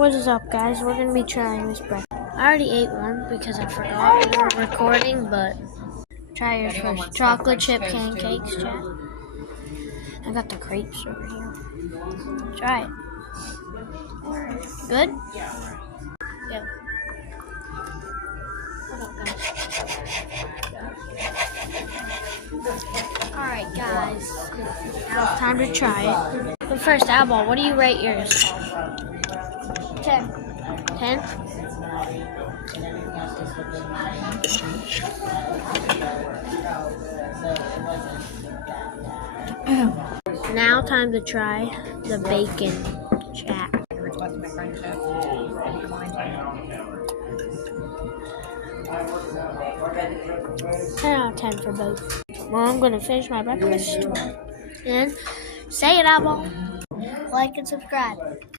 What is up, guys? We're gonna be trying this breakfast. I already ate one because I forgot we were recording, but try yours first. Chocolate chip pancakes, chat. I got the crepes over here. Try it. Good? Yep. Alright, guys. Now it's time to try it. But first, Eyeball, what do you rate yours? 10. 10? Now time to try the bacon chat. 10 out of 10 for both. Well, I'm going to finish my breakfast. And say it, Eyeball. Like and subscribe.